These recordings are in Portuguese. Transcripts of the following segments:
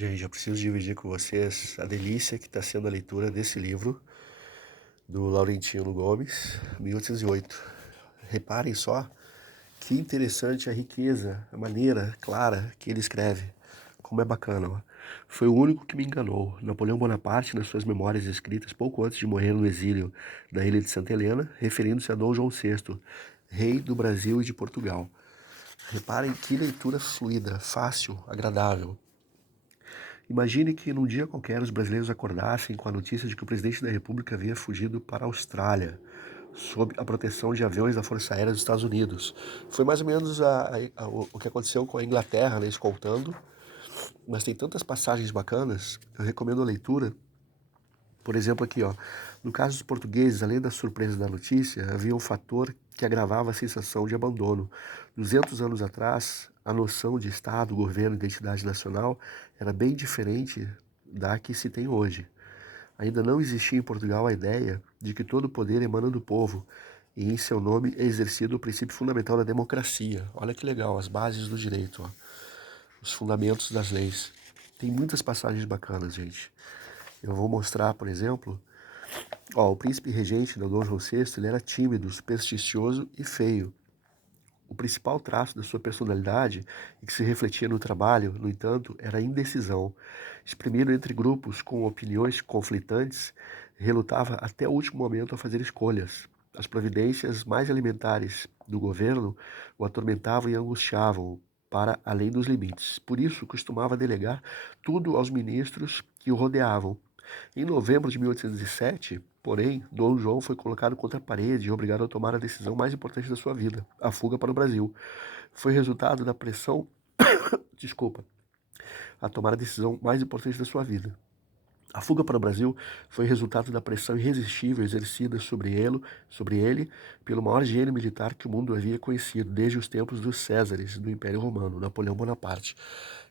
Gente, eu preciso dividir com vocês a delícia que está sendo a leitura desse livro do Laurentino Gomes, 1808. Reparem só que interessante a riqueza, a maneira clara que ele escreve. Como é bacana, ó. Foi o único que me enganou. Napoleão Bonaparte, nas suas memórias escritas pouco antes de morrer no exílio da ilha de Santa Helena, referindo-se a Dom João VI, rei do Brasil e de Portugal. Reparem que leitura fluida, fácil, agradável. Imagine que num dia qualquer os brasileiros acordassem com a notícia de que o presidente da República havia fugido para a Austrália, sob a proteção de aviões da Força Aérea dos Estados Unidos. Foi mais ou menos o que aconteceu com a Inglaterra, né, escoltando, mas tem tantas passagens bacanas, eu recomendo a leitura. Por exemplo, aqui, ó, no caso dos portugueses, além da surpresa da notícia, havia um fator que agravava a sensação de abandono. 200 anos atrás, a noção de Estado, governo e identidade nacional era bem diferente da que se tem hoje. Ainda não existia em Portugal a ideia de que todo o poder emana do povo e em seu nome é exercido o princípio fundamental da democracia. Olha que legal, as bases do direito, ó, os fundamentos das leis. Tem muitas passagens bacanas, gente. Eu vou mostrar, por exemplo, ó, o príncipe regente da Dom João VI, ele era tímido, supersticioso e feio. O principal traço da sua personalidade, e que se refletia no trabalho, no entanto, era a indecisão. Exprimido entre grupos com opiniões conflitantes, relutava até o último momento a fazer escolhas. As providências mais elementares do governo o atormentavam e angustiavam para além dos limites. Por isso, costumava delegar tudo aos ministros que o rodeavam. Em novembro de 1807, porém, Dom João foi colocado contra a parede e obrigado a tomar a decisão mais importante da sua vida, a fuga para o Brasil. Foi resultado da pressão, desculpa, a tomar a decisão mais importante da sua vida. A fuga para o Brasil foi resultado da pressão irresistível exercida sobre ele pelo maior gênio militar que o mundo havia conhecido desde os tempos dos Césares do Império Romano, Napoleão Bonaparte.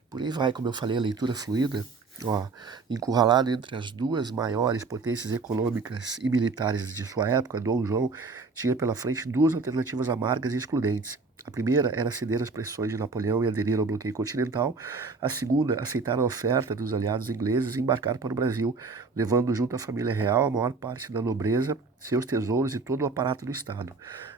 Por aí vai, como eu falei, a leitura fluida, ó, encurralado entre as duas maiores potências econômicas e militares de sua época, Dom João tinha pela frente duas alternativas amargas e excludentes. A primeira era ceder às pressões de Napoleão e aderir ao bloqueio continental. A segunda, aceitar a oferta dos aliados ingleses e embarcar para o Brasil, levando junto à família real a maior parte da nobreza, seus tesouros e todo o aparato do Estado.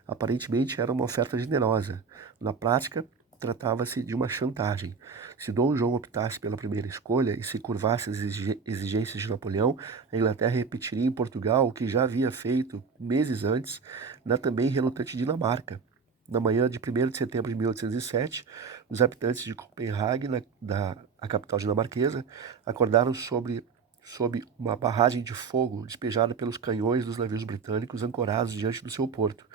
Aparentemente era uma oferta generosa. Na prática, tratava-se de uma chantagem. Se Dom João optasse pela primeira escolha e se curvasse às exigências de Napoleão, a Inglaterra repetiria em Portugal o que já havia feito meses antes na também relutante Dinamarca. Na manhã de 1º de setembro de 1807, os habitantes de Copenhague, a capital dinamarquesa, acordaram sob uma barragem de fogo despejada pelos canhões dos navios britânicos ancorados diante do seu porto.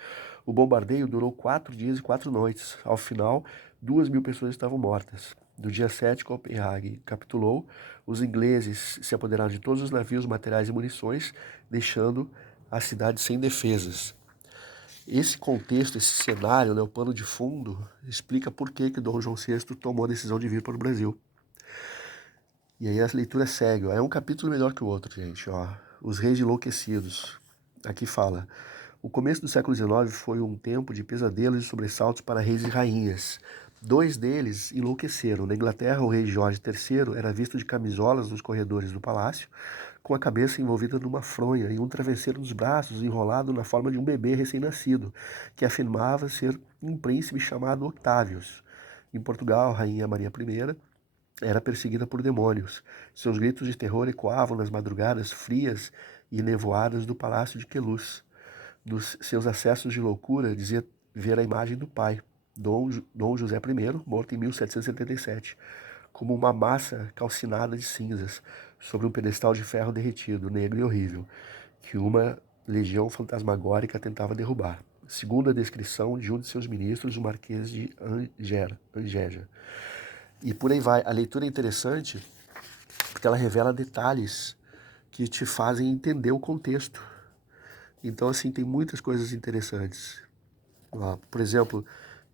O bombardeio durou 4 dias e 4 noites. Ao final, 2.000 pessoas estavam mortas. No dia 7, Copenhague capitulou. Os ingleses se apoderaram de todos os navios, materiais e munições, deixando a cidade sem defesas. Esse contexto, esse cenário, né, o pano de fundo, explica por que Dom João VI tomou a decisão de vir para o Brasil. E aí a leitura segue, ó. É um capítulo melhor que o outro, gente. Ó. Os Reis Enlouquecidos. Aqui fala: o começo do século XIX foi um tempo de pesadelos e sobressaltos para reis e rainhas. Dois deles enlouqueceram. Na Inglaterra, o rei Jorge III era visto de camisolas nos corredores do palácio, com a cabeça envolvida numa fronha e um travesseiro nos braços enrolado na forma de um bebê recém-nascido, que afirmava ser um príncipe chamado Octávios. Em Portugal, a rainha Maria I era perseguida por demônios. Seus gritos de terror ecoavam nas madrugadas frias e nevoadas do palácio de Queluz. Dos seus acessos de loucura, dizia ver a imagem do pai, Dom José I, morto em 1777, como uma massa calcinada de cinzas, sobre um pedestal de ferro derretido, negro e horrível, que uma legião fantasmagórica tentava derrubar. Segundo a descrição de um de seus ministros, o Marquês de Angeja. E por aí vai. A leitura é interessante porque ela revela detalhes que te fazem entender o contexto. Então, assim, tem muitas coisas interessantes. Por exemplo,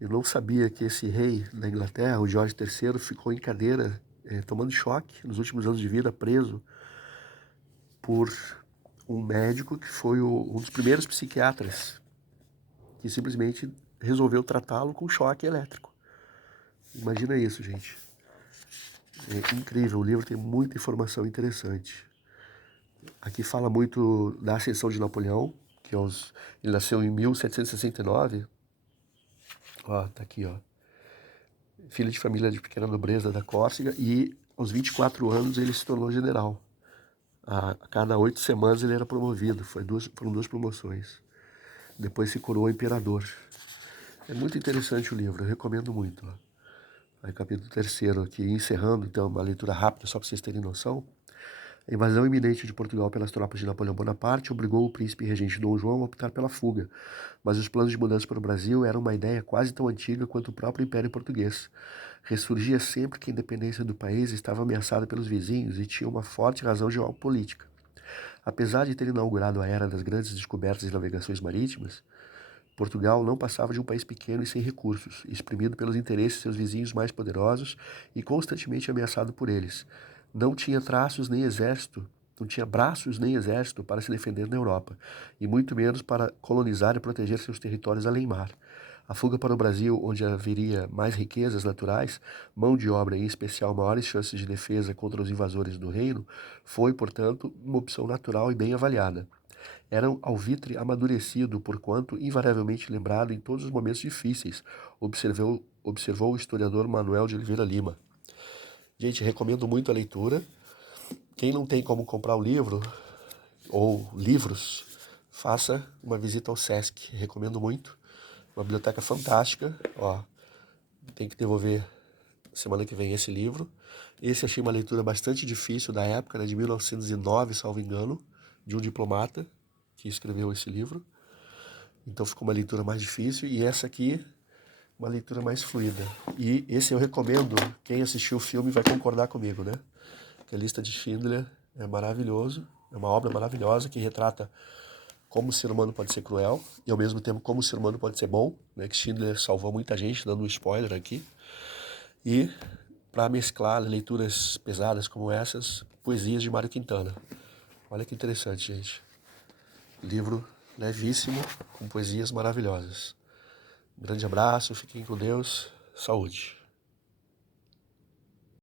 eu não sabia que esse rei da Inglaterra, o Jorge III, ficou em cadeira, tomando choque nos últimos anos de vida, preso por um médico que foi um dos primeiros psiquiatras que simplesmente resolveu tratá-lo com choque elétrico. Imagina isso, gente. É incrível, o livro tem muita informação interessante. Aqui fala muito da ascensão de Napoleão, ele nasceu em 1769. Ó, tá aqui, ó. Filho de família de pequena nobreza da Córcega e aos 24 anos ele se tornou general. A cada 8 semanas ele era promovido, foram duas promoções. Depois se coroou imperador. É muito interessante o livro, eu recomendo muito. Ó. Aí capítulo 3º aqui, encerrando então uma leitura rápida só para vocês terem noção. A invasão iminente de Portugal pelas tropas de Napoleão Bonaparte obrigou o príncipe regente Dom João a optar pela fuga, mas os planos de mudança para o Brasil eram uma ideia quase tão antiga quanto o próprio Império Português. Ressurgia sempre que a independência do país estava ameaçada pelos vizinhos e tinha uma forte razão geopolítica. Apesar de ter inaugurado a era das grandes descobertas e navegações marítimas, Portugal não passava de um país pequeno e sem recursos, exprimido pelos interesses de seus vizinhos mais poderosos e constantemente ameaçado por eles. Não tinha não tinha braços nem exército para se defender na Europa, e muito menos para colonizar e proteger seus territórios além mar. A fuga para o Brasil, onde haveria mais riquezas naturais, mão de obra e, em especial, maiores chances de defesa contra os invasores do reino, foi, portanto, uma opção natural e bem avaliada. Era um alvitre amadurecido, porquanto invariavelmente lembrado em todos os momentos difíceis, observou o historiador Manuel de Oliveira Lima. Gente, recomendo muito a leitura. Quem não tem como comprar o livro, ou livros, faça uma visita ao Sesc. Recomendo muito. Uma biblioteca fantástica. Ó, tem que devolver semana que vem esse livro. Esse achei uma leitura bastante difícil da época, né, de 1909, salvo engano, de um diplomata que escreveu esse livro. Então ficou uma leitura mais difícil. E essa aqui, uma leitura mais fluida. E esse eu recomendo, quem assistiu o filme vai concordar comigo, né? Que a Lista de Schindler é maravilhoso, é uma obra maravilhosa que retrata como o ser humano pode ser cruel e ao mesmo tempo como o ser humano pode ser bom, né? Que Schindler salvou muita gente, dando um spoiler aqui. E para mesclar leituras pesadas como essas, poesias de Mário Quintana. Olha que interessante, gente. Livro levíssimo, com poesias maravilhosas. Um grande abraço, fiquem com Deus, saúde.